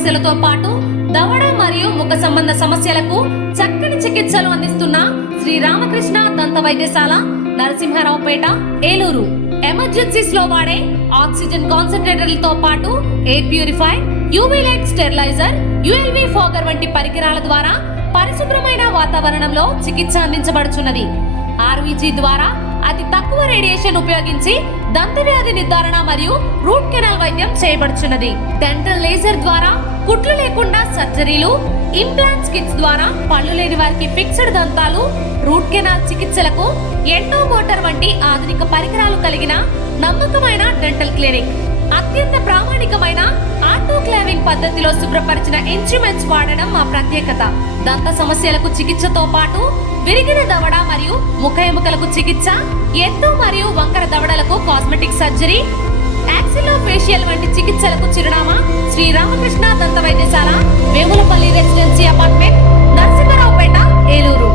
సమస్యలతో పాటు దవడ మరియు ముఖ సంబంధ సమస్యలకు చక్కని చికిత్సలు అందిస్తున్న శ్రీ రామకృష్ణ దంత వైద్యశాల, నరసింహారావుపేట, ఏలూరు. ఎమర్జెన్సీస్ లో వాడే ఆక్సిజన్ కాన్సంట్రేటర్లతో పాటు air purify, UV light steriliser, ULV fogger వంటి పరికరాల ద్వారా పరిశుభ్రమైన వాతావరణంలో చికిత్స అందించబడుచున్నది. ఆర్వీజీ ద్వారా అతి తక్కువ రేడియేషన్ ఉపయోగించి దంత వ్యాధి నిర్ధారణ మరియు రూట్ కెనాల్ వైద్యం చేయబడుచున్నది. డెంటల్ లేజర్ ద్వారా కుట్లు లేకుండా సర్జరీలు, ఇంప్లాంట్స్ కిట్స్ ద్వారా పళ్ళు లేని వారికి ఫిక్స్డ్ దంతాలు, రూట్ కెనాల్ చికిత్సలకు ఎండో మోటార్ వంటి ఆధునిక పరికరాలు కలిగిన నమ్మకమైన డెంటల్ క్లినిక్. అత్యంత ప్రామాణికమైన ఆటోక్లావింగ్ పద్ధతిలో శుభ్రపరిచిన ఇన్స్ట్రుమెంట్స్ వాడడం మా ప్రత్యేకత. దంత సమస్యలకు చికిత్సతో పాటు విరిగిన దవడ మరియు ముఖ ఎముకలకు చికిత్స, ఎత్తు మరియు వంకర దవడలకు కాస్మెటిక్ సర్జరీ, యాక్సిలోఫేషియల్ వంటి చికిత్సలకు చిరునామా శ్రీ రామకృష్ణ దంత వైద్యశాల, వేములపల్లి రెసిడెన్సీ అపార్ట్మెంట్, నరసింహారావుపేట, ఏలూరు.